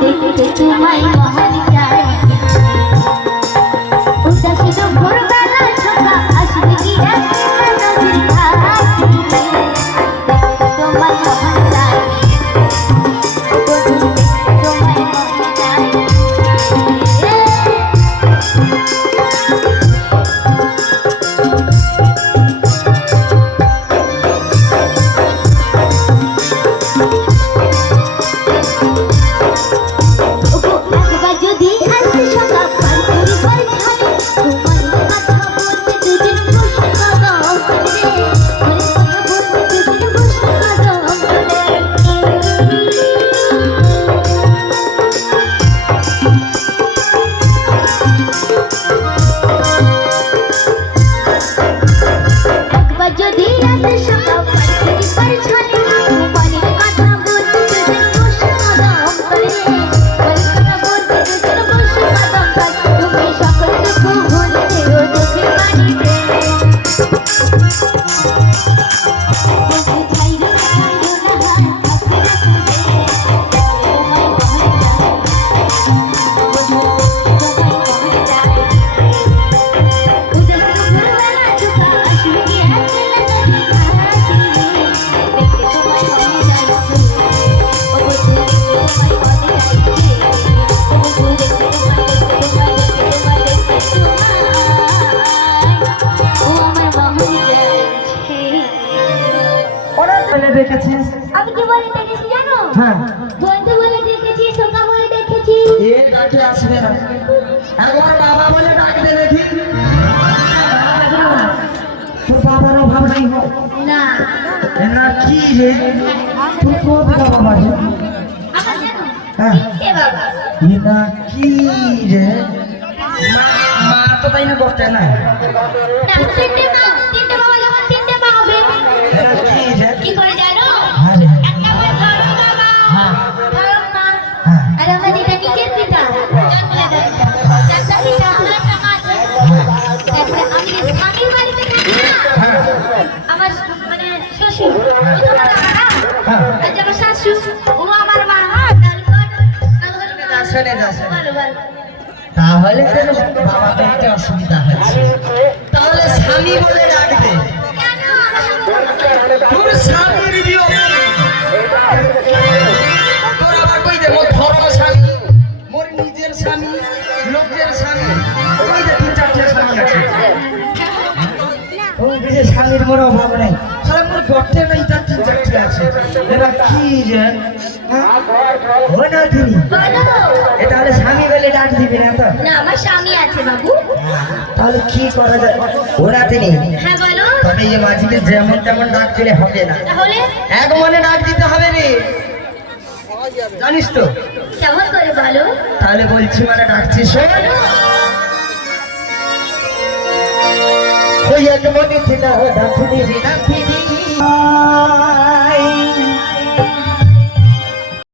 দেখতে তোমায় দেখেছিস আমি কি বলে দেখেছি জানো? হ্যাঁ। বলতে বলে দেখেছি সোকা বলে দেখেছি এ ডাকে আসবে না। একবার বাবা বলে ডাকতে দেখি। তোর বাবার অভাব নাই হয় না। এ না কি রে? তোর তোর বাবা বাজে হ্যাঁ। কে বাবা? এ কি রে? মা তো তাই না করতে না না তাহলে অসুবিধা হচ্ছে তাহলে স্বামী বলে ডাকবে। তোর স্বামীর দিও। আবার কই দে মোর ধর্ম মোর নিজের স্বামী, লোকের স্বামী। কই দে তিন অভাব নেই। সারা মোর গর্তে নাই তার আছে। এরা কি রে হ্যাঁ? এটা হলে স্বামী বলে ডাক দিবি না তো? না আমার স্বামী আছে বাবু। তাহলে কি করা যায়? ওরা তিনি? হ্যাঁ বলো। তবে এই মাঝিকে যেমন তেমন ডাক দিলে হবে না। তাহলে? এক মনে ডাক দিতে হবে রে। জানিস তো? কেমন করে বলো? তাহলে বলছি মানে ডাকছি ওই এক মনে ছিল ডাকিনি ডাকিনি।